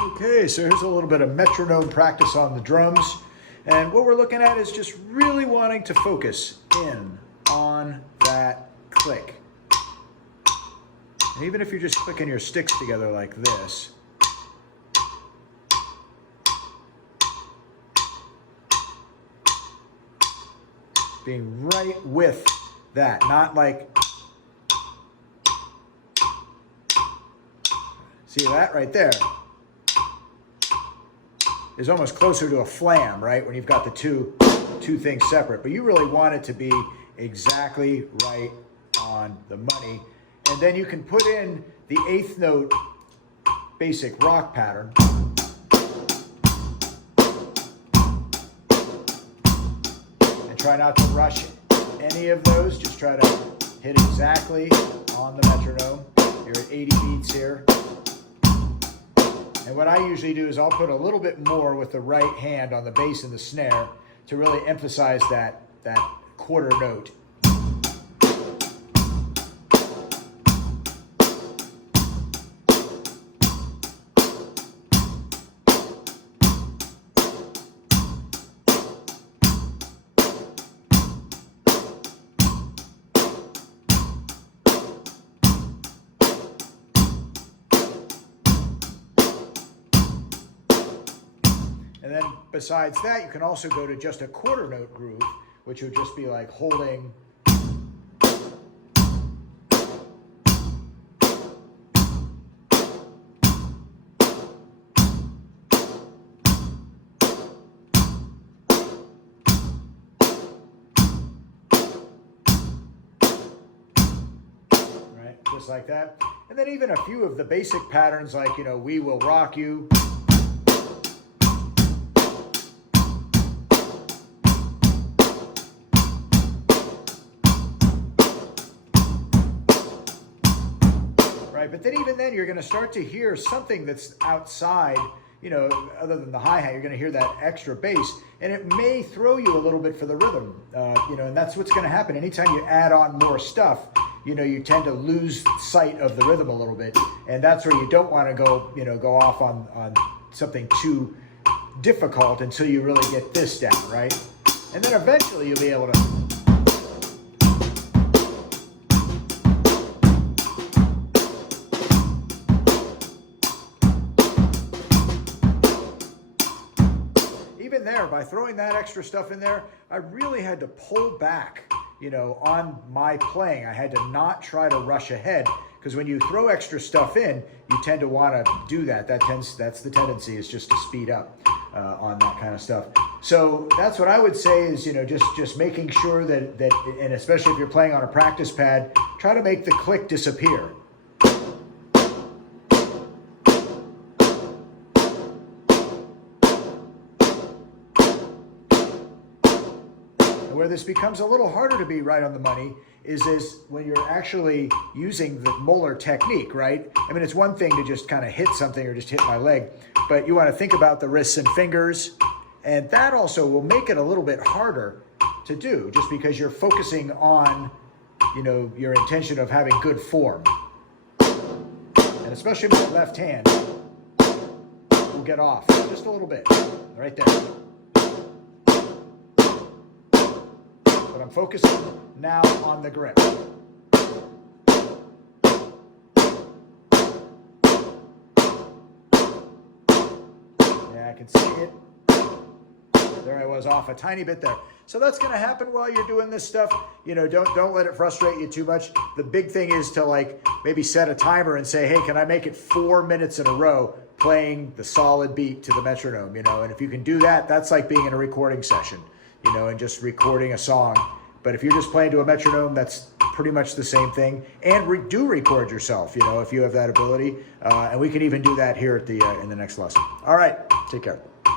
Okay, so here's a little bit of metronome practice on the drums. And what we're looking at is just really wanting to focus in on that click. And even if you're just clicking your sticks together like this, being right with that, not like, see that right there is almost closer to a flam, right? When you've got the two things separate, but you really want it to be exactly right on the money. And then you can put in the 8th note basic rock pattern. And try not to rush any of those. Just try to hit exactly on the metronome. You're at 80 beats here. And what I usually do is I'll put a little bit more with the right hand on the bass and the snare to really emphasize that quarter note. And then besides that, you can also go to just a quarter note groove, which would just be like holding right, just like that. And then even a few of the basic patterns like, you know, We Will Rock You. Right, but then even then you're going to start to hear something that's outside, you know, other than the hi-hat. You're going to hear that extra bass, and it may throw you a little bit for the rhythm, you know, and that's what's going to happen. Anytime you add on more stuff, you know, you tend to lose sight of the rhythm a little bit, and that's where you don't want to go, you know, go off on something too difficult until you really get this down, right? And then eventually you'll be able to even there, by throwing that extra stuff in there, I really had to pull back, you know, on my playing. I had to not try to rush ahead, because when you throw extra stuff in, you tend to want to do that. That's the tendency, is just to speed up on that kind of stuff. So that's what I would say is, you know, just making sure that, and especially if you're playing on a practice pad, try to make the click disappear. Where this becomes a little harder to be right on the money is when you're actually using the molar technique, right? I mean, it's one thing to just kind of hit something or just hit my leg, but you want to think about the wrists and fingers, and that also will make it a little bit harder to do, just because you're focusing on, you know, your intention of having good form. And especially with the left hand, we'll get off just a little bit, right there. But I'm focusing now on the grip. Yeah, I can see it. There I was off a tiny bit there. So that's going to happen while you're doing this stuff. You know, don't let it frustrate you too much. The big thing is to, like, maybe set a timer and say, hey, can I make it 4 minutes in a row playing the solid beat to the metronome, you know? And if you can do that, that's like being in a recording session, you know, and just recording a song. But if you're just playing to a metronome, that's pretty much the same thing. And do record yourself, you know, if you have that ability. And we can even do that here at in the next lesson. All right, take care.